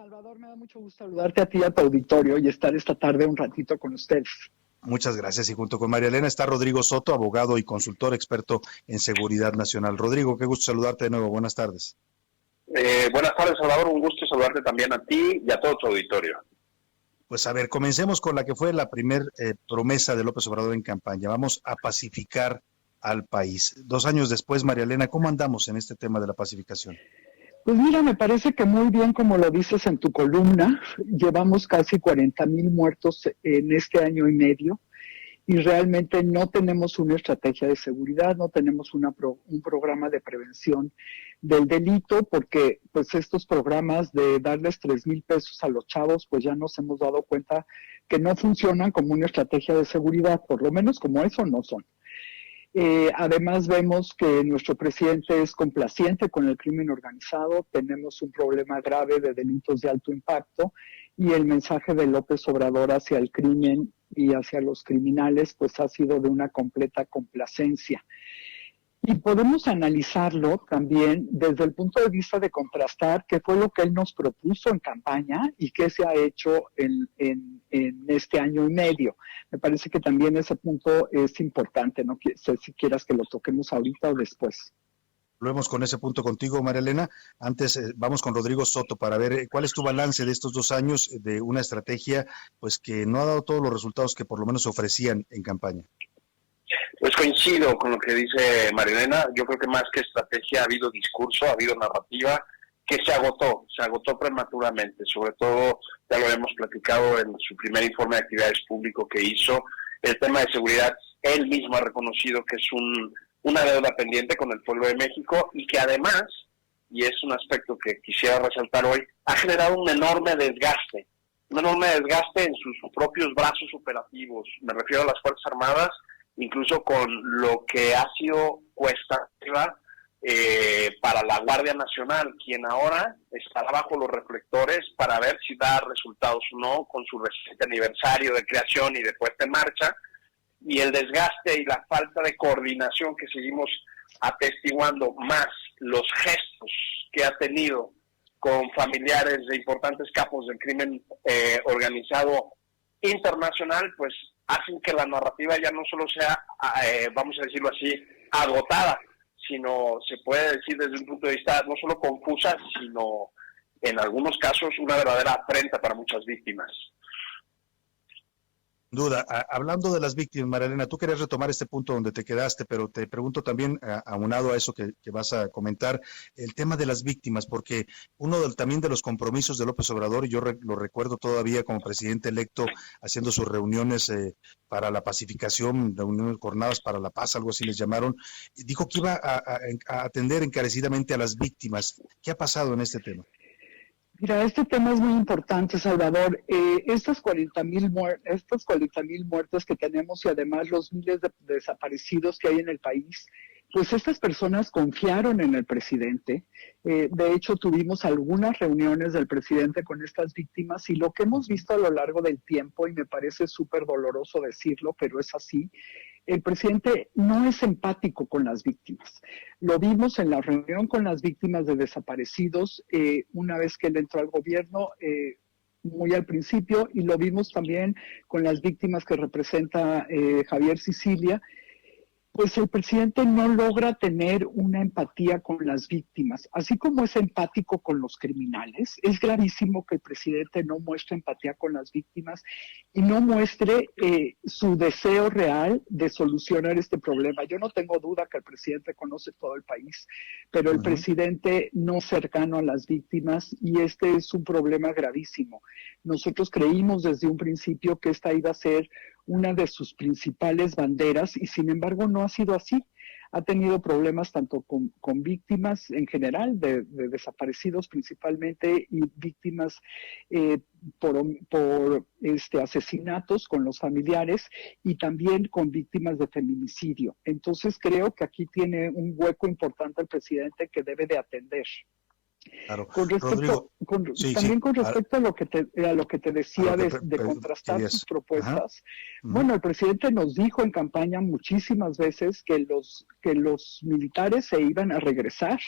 Salvador, me da mucho gusto saludarte a ti y a tu auditorio y estar esta tarde un ratito con ustedes. Muchas gracias. Y junto con María Elena está Rodrigo Soto, abogado y consultor experto en seguridad nacional. Rodrigo, qué gusto saludarte de nuevo. Buenas tardes. Buenas tardes, Salvador. Un gusto saludarte también a ti y a todo tu auditorio. Pues a ver, comencemos con la que fue la primer promesa de López Obrador en campaña. Vamos a pacificar al país. 2 años después, María Elena, ¿cómo andamos en este tema de la pacificación? Pues mira, me parece que muy bien, como lo dices en tu columna, llevamos casi 40,000 muertos en este año y medio y realmente no tenemos una estrategia de seguridad, no tenemos un programa de prevención del delito, porque pues estos programas de darles 3,000 pesos a los chavos, pues ya nos hemos dado cuenta que no funcionan como una estrategia de seguridad, por lo menos como eso no son. Además vemos que nuestro presidente es complaciente con el crimen organizado, tenemos un problema grave de delitos de alto impacto y el mensaje de López Obrador hacia el crimen y hacia los criminales pues ha sido de una completa complacencia. Y podemos analizarlo también desde el punto de vista de contrastar qué fue lo que él nos propuso en campaña y qué se ha hecho en este año y medio. Me parece que también ese punto es importante. No sé si quieras que lo toquemos ahorita o después. Volvemos con ese punto contigo, María Elena. Antes vamos con Rodrigo Soto para ver cuál es tu balance de estos 2 años de una estrategia pues que no ha dado todos los resultados que por lo menos ofrecían en campaña. Pues coincido con lo que dice Marilena. Yo creo que más que estrategia ha habido discurso, ha habido narrativa que se agotó prematuramente. Sobre todo, ya lo hemos platicado en su primer informe de actividades público que hizo. El tema de seguridad, él mismo ha reconocido que es una deuda pendiente con el pueblo de México y que además, y es un aspecto que quisiera resaltar hoy, ha generado un enorme desgaste en sus propios brazos operativos. Me refiero a las Fuerzas Armadas, incluso con lo que ha sido cuesta arriba para la Guardia Nacional, quien ahora estará bajo los reflectores para ver si da resultados o no con su reciente aniversario de creación y de puesta en marcha, y el desgaste y la falta de coordinación que seguimos atestiguando, más los gestos que ha tenido con familiares de importantes capos del crimen organizado internacional, pues hacen que la narrativa ya no solo sea, vamos a decirlo así, agotada, sino se puede decir desde un punto de vista no solo confusa, sino en algunos casos una verdadera afrenta para muchas víctimas. Duda, hablando de las víctimas, María Elena, tú querías retomar este punto donde te quedaste, pero te pregunto también, aunado a eso que vas a comentar, el tema de las víctimas, porque también de los compromisos de López Obrador, y yo lo recuerdo todavía como presidente electo, haciendo sus reuniones para la pacificación, reuniones, jornadas para la paz, algo así les llamaron, dijo que iba a atender encarecidamente a las víctimas. ¿Qué ha pasado en este tema? Mira, este tema es muy importante, Salvador. Estos 40,000 muertos que tenemos y además los miles de desaparecidos que hay en el país, pues estas personas confiaron en el presidente. De hecho, tuvimos algunas reuniones del presidente con estas víctimas y lo que hemos visto a lo largo del tiempo, y me parece súper doloroso decirlo, pero es así, el presidente no es empático con las víctimas. Lo vimos en la reunión con las víctimas de desaparecidos una vez que él entró al gobierno, muy al principio, y lo vimos también con las víctimas que representa Javier Sicilia. Pues el presidente no logra tener una empatía con las víctimas, así como es empático con los criminales. Es gravísimo que el presidente no muestre empatía con las víctimas y no muestre su deseo real de solucionar este problema. Yo no tengo duda que el presidente conoce todo el país, pero el presidente no cercano a las víctimas, y este es un problema gravísimo. Nosotros creímos desde un principio que esta iba a ser una de sus principales banderas y sin embargo no ha sido así. Ha tenido problemas tanto con víctimas en general, de desaparecidos principalmente, y víctimas por asesinatos con los familiares, y también con víctimas de feminicidio. Entonces creo que aquí tiene un hueco importante el presidente que debe de atender. Claro. Con respecto, Rodrigo, con respecto a lo que te decía de contrastar sus propuestas, bueno, el presidente nos dijo en campaña muchísimas veces que los militares se iban a regresar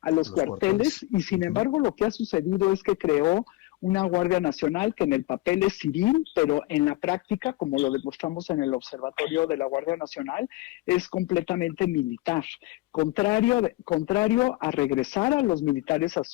a los cuarteles, y sin embargo lo que ha sucedido es que creó una Guardia Nacional que en el papel es civil, pero en la práctica, como lo demostramos en el Observatorio de la Guardia Nacional, es completamente militar. Contrario a regresar a los militares a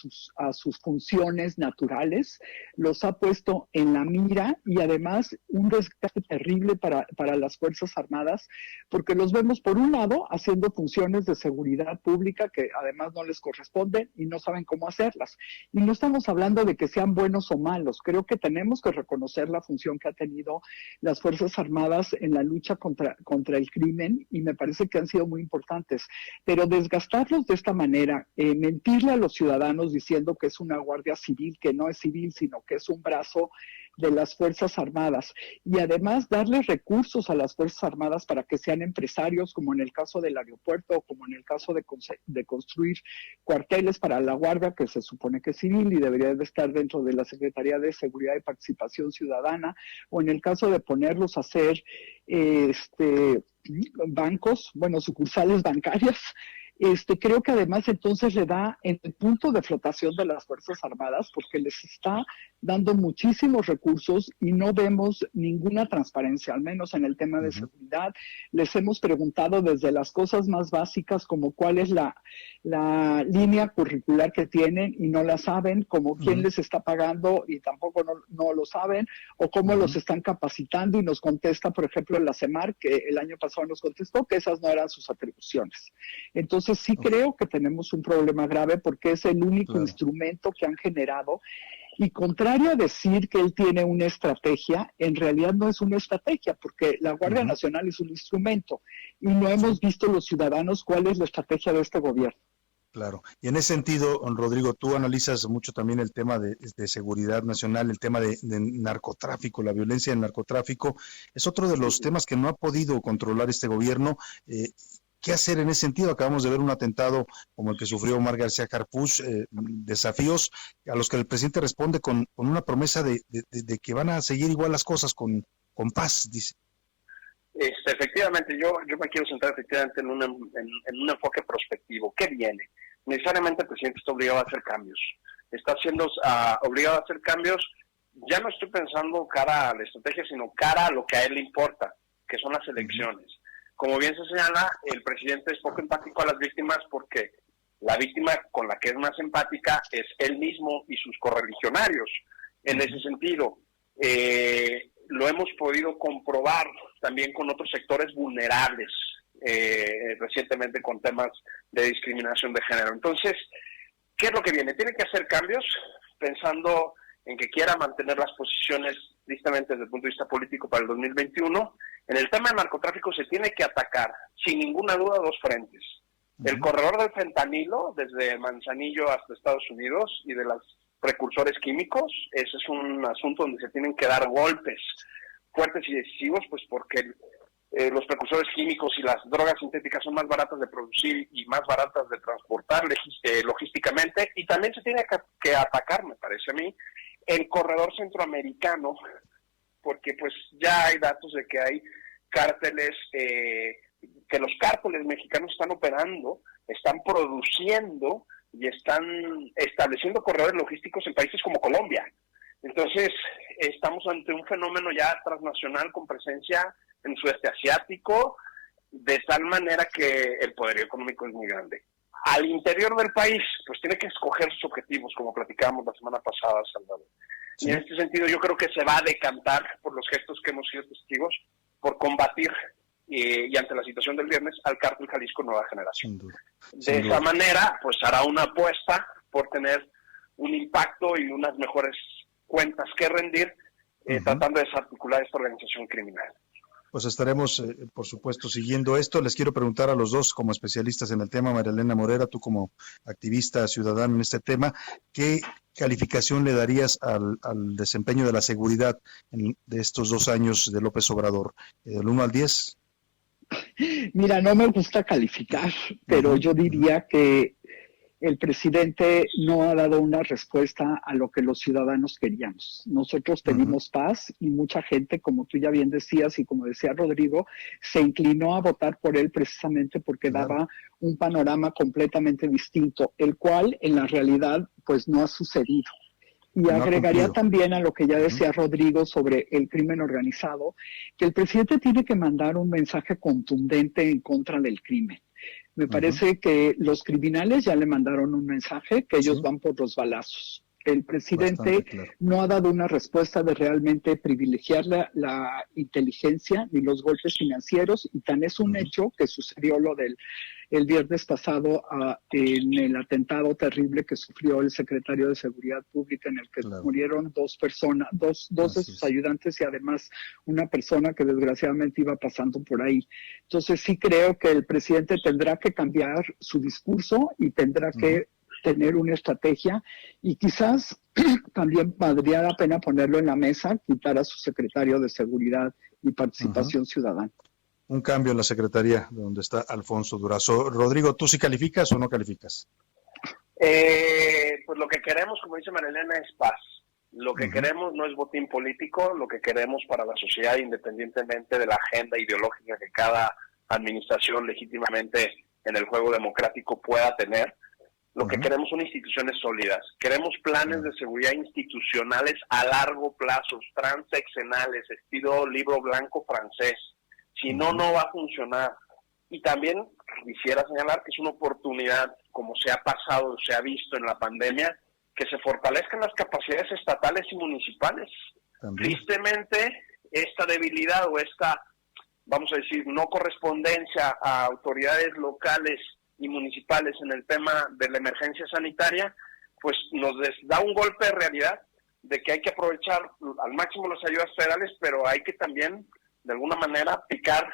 sus funciones naturales, los ha puesto en la mira y además un desgaste terrible para las Fuerzas Armadas, porque los vemos por un lado haciendo funciones de seguridad pública que además no les corresponden y no saben cómo hacerlas. Y no estamos hablando de que sean buenos o malos, creo que tenemos que reconocer la función que ha tenido las Fuerzas Armadas en la lucha contra el crimen y me parece que han sido muy importantes, pero desgastarlos de esta manera, mentirle a los ciudadanos diciendo que es una guardia civil, que no es civil, sino que es un brazo de las Fuerzas Armadas y además darles recursos a las Fuerzas Armadas para que sean empresarios, como en el caso del aeropuerto o como en el caso de construir cuarteles para la Guardia, que se supone que es civil y debería de estar dentro de la Secretaría de Seguridad y Participación Ciudadana, o en el caso de ponerlos a hacer bancos, sucursales bancarias. Creo que además entonces le da en el punto de flotación de las Fuerzas Armadas porque les está dando muchísimos recursos y no vemos ninguna transparencia, al menos en el tema de seguridad. Les hemos preguntado desde las cosas más básicas como cuál es la línea curricular que tienen y no la saben, como quién les está pagando y tampoco no lo saben, o cómo los están capacitando y nos contesta, por ejemplo, la CEMAR, que el año pasado nos contestó que esas no eran sus atribuciones. Entonces sí creo que tenemos un problema grave porque es el único instrumento que han generado. Y contrario a decir que él tiene una estrategia, en realidad no es una estrategia, porque la Guardia Nacional es un instrumento y no hemos visto los ciudadanos cuál es la estrategia de este gobierno. Claro. Y en ese sentido, Rodrigo, tú analizas mucho también el tema de seguridad nacional, el tema de narcotráfico, la violencia del narcotráfico. Es otro de los temas que no ha podido controlar este gobierno. ¿Qué hacer en ese sentido? Acabamos de ver un atentado como el que sufrió Omar García Harfuch, desafíos a los que el presidente responde con una promesa de que van a seguir igual las cosas con paz, dice. Efectivamente, yo me quiero centrar efectivamente en un enfoque prospectivo. ¿Qué viene? Necesariamente el presidente está obligado a hacer cambios. Está siendo obligado a hacer cambios. Ya no estoy pensando cara a la estrategia, sino cara a lo que a él le importa, que son las elecciones. Como bien se señala, el presidente es poco empático a las víctimas porque la víctima con la que es más empática es él mismo y sus correligionarios. En ese sentido, lo hemos podido comprobar también con otros sectores vulnerables, recientemente con temas de discriminación de género. Entonces, ¿qué es lo que viene? Tiene que hacer cambios pensando en que quiera mantener las posiciones listamente desde el punto de vista político para el 2021. En el tema del narcotráfico se tiene que atacar, sin ninguna duda, dos frentes. El corredor del fentanilo, desde Manzanillo hasta Estados Unidos, y de los precursores químicos, ese es un asunto donde se tienen que dar golpes fuertes y decisivos, pues porque los precursores químicos y las drogas sintéticas son más baratas de producir y más baratas de transportar logísticamente, y también se tiene que atacar, me parece a mí, el corredor centroamericano, porque pues ya hay datos de que hay cárteles, que los cárteles mexicanos están operando, están produciendo y están estableciendo corredores logísticos en países como Colombia. Entonces, estamos ante un fenómeno ya transnacional con presencia en el sudeste asiático, de tal manera que el poderío económico es muy grande. Al interior del país, pues tiene que escoger sus objetivos, como platicábamos la semana pasada, Salvador. Sí. Y en este sentido yo creo que se va a decantar por los gestos que hemos sido testigos, por combatir y ante la situación del viernes al cártel Jalisco Nueva Generación. De esa manera, pues hará una apuesta por tener un impacto y unas mejores cuentas que rendir, tratando de desarticular esta organización criminal. Pues estaremos, por supuesto, siguiendo esto. Les quiero preguntar a los dos, como especialistas en el tema, María Elena Morera, tú como activista ciudadana en este tema, ¿qué calificación le darías al desempeño de la seguridad de estos 2 años de López Obrador? ¿Del 1 al 10? Mira, no me gusta calificar, pero yo diría que el presidente no ha dado una respuesta a lo que los ciudadanos queríamos. Nosotros pedimos paz y mucha gente, como tú ya bien decías y como decía Rodrigo, se inclinó a votar por él precisamente porque daba un panorama completamente distinto, el cual en la realidad pues no ha sucedido. Y no agregaría también a lo que ya decía Rodrigo sobre el crimen organizado, que el presidente tiene que mandar un mensaje contundente en contra del crimen. Me parece que los criminales ya le mandaron un mensaje que ellos van por los balazos. El presidente no ha dado una respuesta de realmente privilegiar la inteligencia ni los golpes financieros, y tan es un hecho que sucedió lo del el viernes pasado en el atentado terrible que sufrió el secretario de Seguridad Pública, en el que murieron dos personas, dos de sus ayudantes y además una persona que desgraciadamente iba pasando por ahí. Entonces sí creo que el presidente tendrá que cambiar su discurso y tendrá que tener una estrategia, y quizás también valdría la pena ponerlo en la mesa, quitar a su secretario de Seguridad y Participación Ciudadana. Un cambio en la Secretaría, donde está Alfonso Durazo. Rodrigo, ¿tú sí calificas o no calificas? Pues lo que queremos, como dice Marilena, es paz. Lo que queremos no es botín político, lo que queremos para la sociedad, independientemente de la agenda ideológica que cada administración legítimamente en el juego democrático pueda tener. Lo que queremos son instituciones sólidas. Queremos planes de seguridad institucionales a largo plazo, transeccionales, estilo libro blanco francés. Si no, no va a funcionar. Y también quisiera señalar que es una oportunidad, como se ha pasado, se ha visto en la pandemia, que se fortalezcan las capacidades estatales y municipales. Tristemente, esta debilidad o esta, vamos a decir, no correspondencia a autoridades locales y municipales en el tema de la emergencia sanitaria, pues nos da un golpe de realidad de que hay que aprovechar al máximo las ayudas federales, pero hay que también, de alguna manera, picar,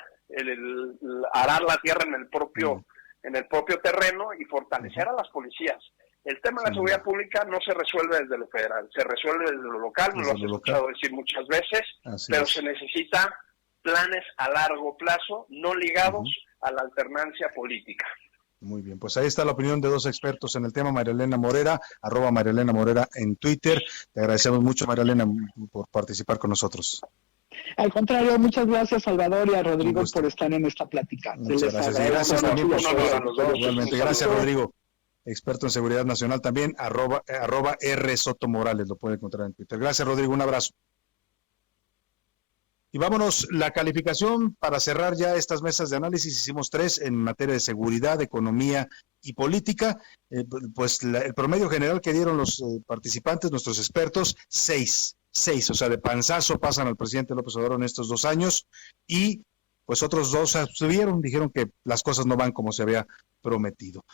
arar la tierra en el propio terreno y fortalecer a las policías. El tema de la seguridad pública no se resuelve desde lo federal, se resuelve desde lo local, me lo has escuchado decir muchas veces, pero se necesita planes a largo plazo, no ligados a la alternancia política. Muy bien, pues ahí está la opinión de dos expertos en el tema. María Elena Morera, @MariaElenaMorera en Twitter. Te agradecemos mucho, María Elena, por participar con nosotros. Al contrario, muchas gracias, Salvador, y a Rodrigo por estar en esta plática. Muchas gracias. Y gracias también por igualmente. Gracias, Rodrigo. Experto en seguridad nacional también, @RSotoMorales, lo puede encontrar en Twitter. Gracias, Rodrigo, un abrazo. Y vámonos, la calificación para cerrar ya estas mesas de análisis. Hicimos 3 en materia de seguridad, economía y política. Pues el promedio general que dieron los participantes, nuestros expertos, 6, o sea, de panzazo pasan al presidente López Obrador en estos 2 años, y pues otros 2 se abstuvieron, dijeron que las cosas no van como se había prometido.